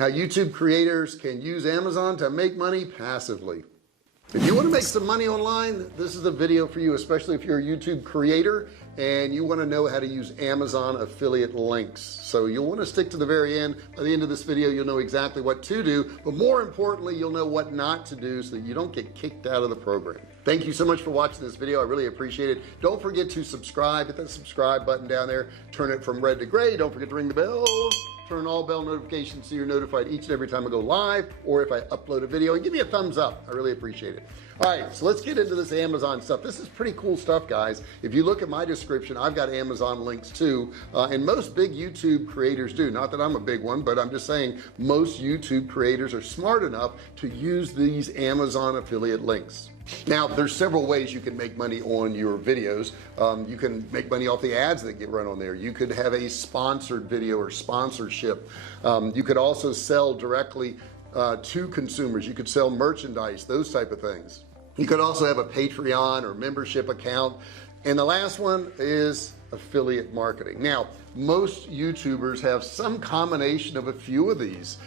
How YouTube creators can use Amazon to make money passively. If you want to make some money online, this is a video for you, especially if you're a YouTube creator and you want to know how to use Amazon affiliate links. So you'll want to stick to the very end. By the end of this video, you'll know exactly what to do, but more importantly, you'll know what not to do so that you don't get kicked out of the program. Thank you so much for watching this video. I really appreciate it. Don't forget to subscribe. Hit that subscribe button down there. Turn it from red to gray. Don't forget to ring the bell. Turn all bell notifications so you're notified each and every time I go live or if I upload a video, and give me a thumbs up. I really appreciate it. All right, so let's get into this Amazon stuff. This is pretty cool stuff, guys. If you look at my description, I've got Amazon links too, and most big YouTube creators do. Not that I'm a big one, but I'm just saying most YouTube creators are smart enough to use these Amazon affiliate links. Now, there's several ways you can make money on your videos. You can make money off the ads that get run on there. You could have a sponsored video or sponsorship. You could also sell directly to consumers. You could sell merchandise, those type of things. You could also have a Patreon or membership account. And the last one is affiliate marketing. Now, most YouTubers have some combination of a few of these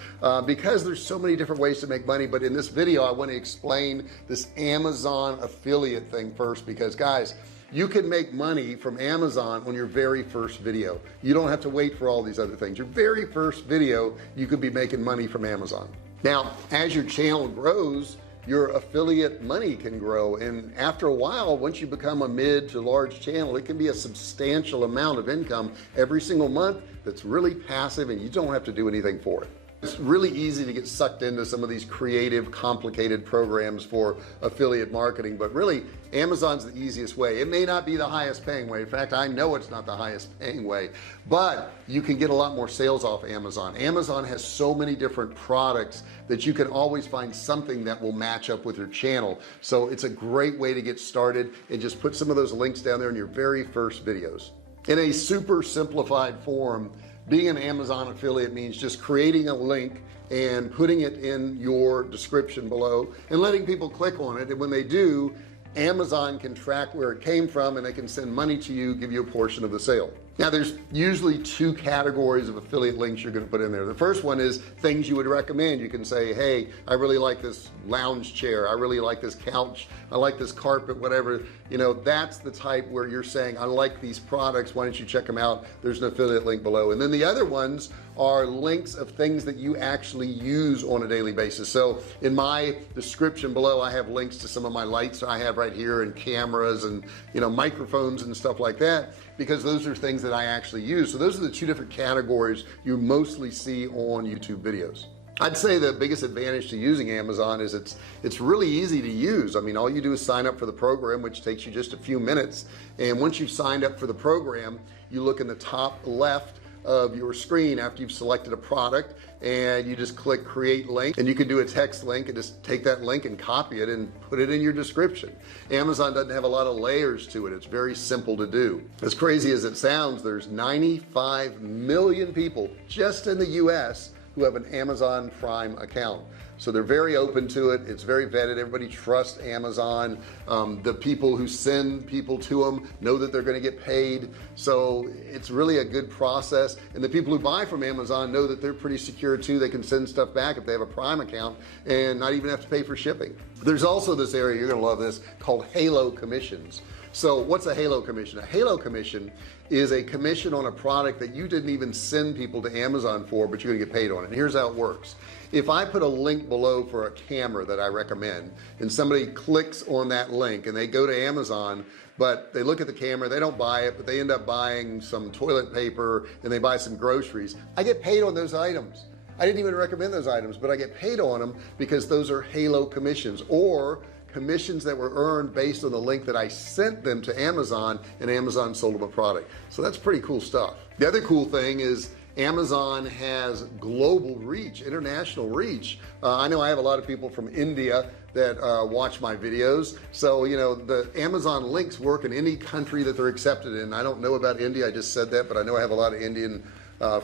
because there's so many different ways to make money. But in this video, I want to explain this Amazon affiliate thing first, because guys, you can make money from Amazon on your very first video. You don't have to wait for all these other things. Your very first video, you could be making money from Amazon. Now, as your channel grows, your affiliate money can grow, and after a while, once you become a mid to large channel, it can be a substantial amount of income every single month that's really passive and you don't have to do anything for it. It's really easy to get sucked into some of these creative, complicated programs for affiliate marketing, but really Amazon's the easiest way. It may not be the highest paying way. In fact, I know it's not the highest paying way, but you can get a lot more sales off Amazon. Amazon has so many different products that you can always find something that will match up with your channel. So it's a great way to get started, and just put some of those links down there in your very first videos. In a super simplified form, being an Amazon affiliate means just creating a link and putting it in your description below and letting people click on it, and when they do, Amazon can track where it came from and they can send money to you, give you a portion of the sale. Now, there's usually two categories of affiliate links you're going to put in there. The first one is things you would recommend. You can say, hey, I really like this lounge chair, I really like this couch, I like this carpet, whatever. You know, that's the type where you're saying, I like these products, why don't you check them out? There's an affiliate link below. And then the other ones are links of things that you actually use on a daily basis. So in my description below, I have links to some of my lights I have right here, and cameras, and microphones and stuff like that, because those are things that I actually use. So those are the two different categories you mostly see on YouTube videos. I'd say the biggest advantage to using Amazon is it's really easy to use. I mean, all you do is sign up for the program, which takes you just a few minutes, and once you've signed up for the program, you look in the top left of your screen after you've selected a product, and you just click create link, and you can do a text link and just take that link and copy it and put it in your description. Amazon doesn't have a lot of layers to it. It's very simple to do. As crazy as it sounds, there's 95 million people just in the US who have an Amazon Prime account. So they're very open to it. It's very vetted. Everybody trusts Amazon. The people who send people to them know that they're going to get paid. So it's really a good process. And the people who buy from Amazon know that they're pretty secure too. They can send stuff back if they have a Prime account and not even have to pay for shipping. There's also this area, you're going to love this, called Halo commissions. So what's a Halo commission? A Halo commission is a commission on a product that you didn't even send people to Amazon for, but you're gonna get paid on it. And here's how it works. If I put a link below for a camera that I recommend, and somebody clicks on that link and they go to Amazon, but they look at the camera, they don't buy it, but they end up buying some toilet paper and they buy some groceries, I get paid on those items. I didn't even recommend those items, but I get paid on them because those are Halo commissions, or commissions that were earned based on the link that I sent them to Amazon, and Amazon sold them a product. So that's pretty cool stuff. The other cool thing is Amazon has global reach, international reach. I know I have a lot of people from India that watch my videos. So, the Amazon links work in any country that they're accepted in. I don't know about India, I just said that, but I know I have a lot of Indian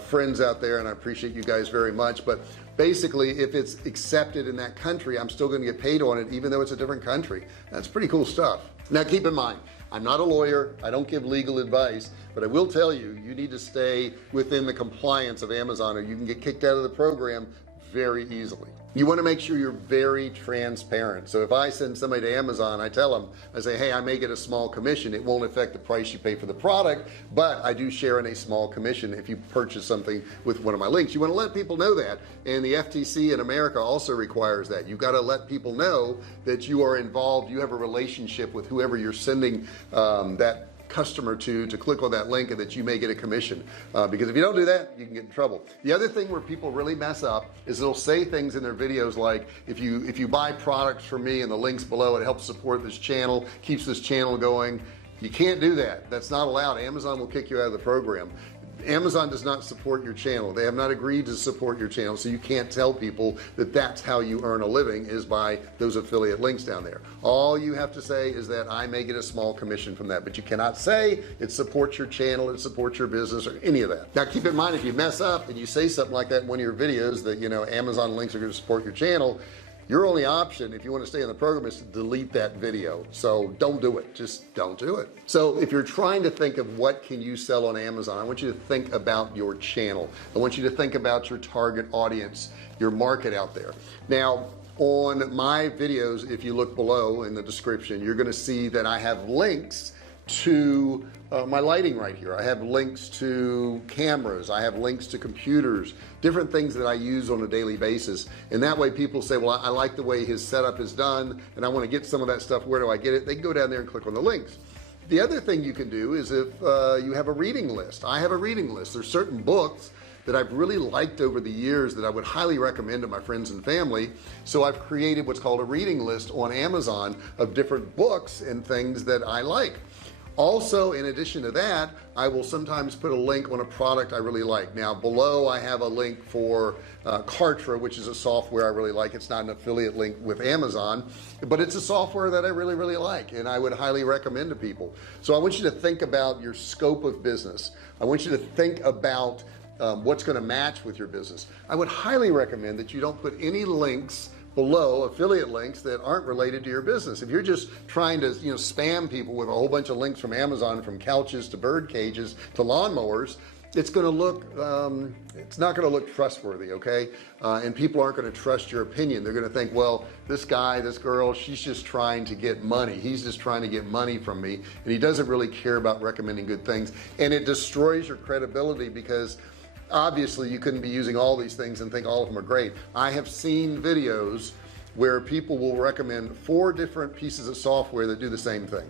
friends out there, and I appreciate you guys very much. But basically, if it's accepted in that country, I'm still going to get paid on it, even though it's a different country. That's pretty cool stuff. Now, keep in mind, I'm not a lawyer, I don't give legal advice, but I will tell you, you need to stay within the compliance of Amazon, or you can get kicked out of the program very easily. You want to make sure you're very transparent. So if I send somebody to Amazon, I tell them, I say, hey, I may get a small commission. It won't affect the price you pay for the product, but I do share in a small commission if you purchase something with one of my links. You want to let people know that, and the FTC in America also requires that. You've got to let people know that you are involved, you have a relationship with whoever you're sending that customer to click on that link, and that you may get a commission, because if you don't do that, you can get in trouble. The other thing where people really mess up is they'll say things in their videos like, if you buy products from me and the links below, it helps support this channel, keeps this channel going. You can't do that. That's not allowed. Amazon will kick you out of the program. Amazon does not support your channel. They have not agreed to support your channel, so you can't tell people that that's how you earn a living, is by those affiliate links down there. All you have to say is that I may get a small commission from that, but you cannot say it supports your channel, it supports your business, or any of that. Now keep in mind, if you mess up and you say something like that in one of your videos, that Amazon links are going to support your channel, your only option, if you want to stay in the program, is to delete that video. So don't do it. Just don't do it. So if you're trying to think of what can you sell on Amazon, I want you to think about your channel. I want you to think about your target audience, your market out there. Now, on my videos, if you look below in the description, you're going to see that I have links to my lighting right here. I have links to cameras, I have links to computers, different things that I use on a daily basis, and that way people say, well, I like the way his setup is done and I want to get some of that stuff. Where do I get it? They can go down there and click on the links. The other thing you can do is, if you have a reading list. I have a reading list. There's certain books that I've really liked over the years that I would highly recommend to my friends and family, so I've created what's called a reading list on Amazon of different books and things that I like. Also, in addition to that, I will sometimes put a link on a product I really like. Now below I have a link for Kartra, which is a software I really like. It's not an affiliate link with Amazon, but it's a software that I really like, and I would highly recommend to people. So I want you to think about your scope of business. I want you to think about what's going to match with your business. I would highly recommend that you don't put any links below, affiliate links, that aren't related to your business. If you're just trying to spam people with a whole bunch of links from Amazon, from couches to bird cages to lawnmowers, it's going to look it's not going to look trustworthy, okay? And people aren't going to trust your opinion. They're going to think, well, this guy, this girl, she's just trying to get money, he's just trying to get money from me, and he doesn't really care about recommending good things. And it destroys your credibility, because obviously you couldn't be using all these things and think all of them are great. I have seen videos where people will recommend 4 different pieces of software that do the same thing,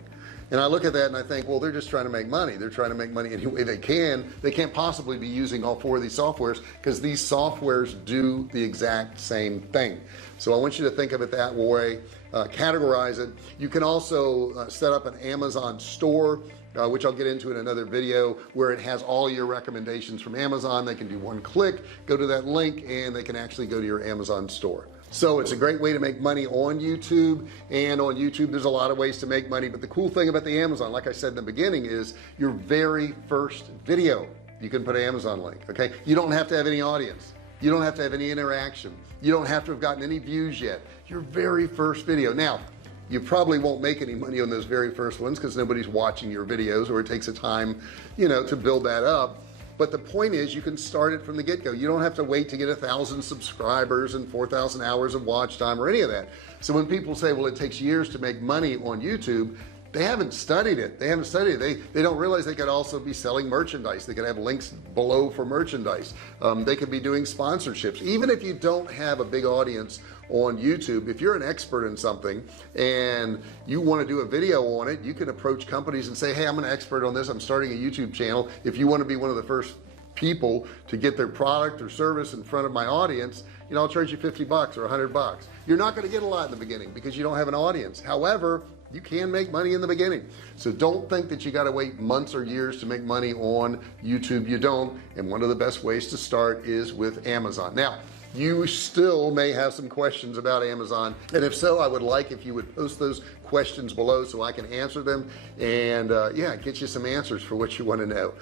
and I look at that and I think, well, they're just trying to make money. They're trying to make money any way they can. They can't possibly be using all 4 of these softwares, because these softwares do the exact same thing. So I want you to think of it that way, categorize it. You can also set up an Amazon store, which I'll get into in another video, where it has all your recommendations from Amazon. They can do one click, go to that link, and they can actually go to your Amazon store. So it's a great way to make money on YouTube, and on YouTube there's a lot of ways to make money, but the cool thing about the Amazon, like I said in the beginning, is your very first video you can put an Amazon link. Okay, you don't have to have any audience, you don't have to have any interaction, you don't have to have gotten any views yet. Your very first video. Now you probably won't make any money on those very first ones, because nobody's watching your videos, or it takes a time to build that up. But the point is, you can start it from the get-go. You don't have to wait to get 1,000 subscribers and 4,000 hours of watch time or any of that. So when people say, well, it takes years to make money on YouTube, they haven't studied it. They haven't studied it. They don't realize they could also be selling merchandise. They could have links below for merchandise. They could be doing sponsorships. Even if you don't have a big audience on YouTube, if you're an expert in something and you want to do a video on it, you can approach companies and say, hey, I'm an expert on this, I'm starting a YouTube channel. If you want to be one of the first people to get their product or service in front of my audience, I'll charge you $50 or $100. You're not going to get a lot in the beginning because you don't have an audience. However, you can make money in the beginning. So don't think that you got to wait months or years to make money on YouTube. You don't. And one of the best ways to start is with Amazon. Now, you still may have some questions about Amazon, and if so, I would like if you would post those questions below so I can answer them, and yeah, get you some answers for what you want to know.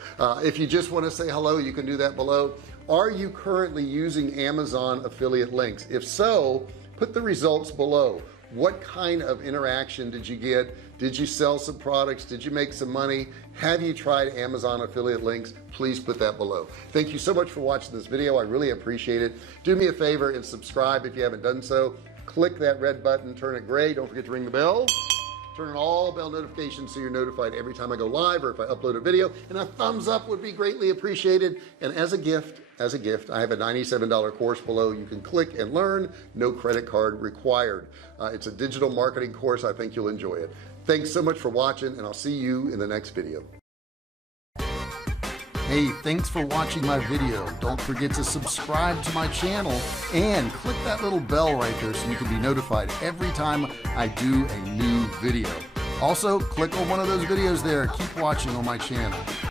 If you just want to say hello, you can do that below. Are you currently using Amazon affiliate links? If so, put the results below. What kind of interaction did you get? Did you sell some products? Did you make some money? Have you tried Amazon affiliate links? Please put that below. Thank you so much for watching this video. I really appreciate it. Do me a favor and subscribe if you haven't done so. Click that red button, turn it gray. Don't forget to ring the bell. Turn on all bell notifications so you're notified every time I go live or if I upload a video, and a thumbs up would be greatly appreciated. And as a gift, I have a $97 course below. You can click and learn, no credit card required. It's a digital marketing course. I think you'll enjoy it. Thanks so much for watching, and I'll see you in the next video. Hey, thanks for watching my video. Don't forget to subscribe to my channel and click that little bell right there so you can be notified every time I do a new video. Also, click on one of those videos there. Keep watching on my channel.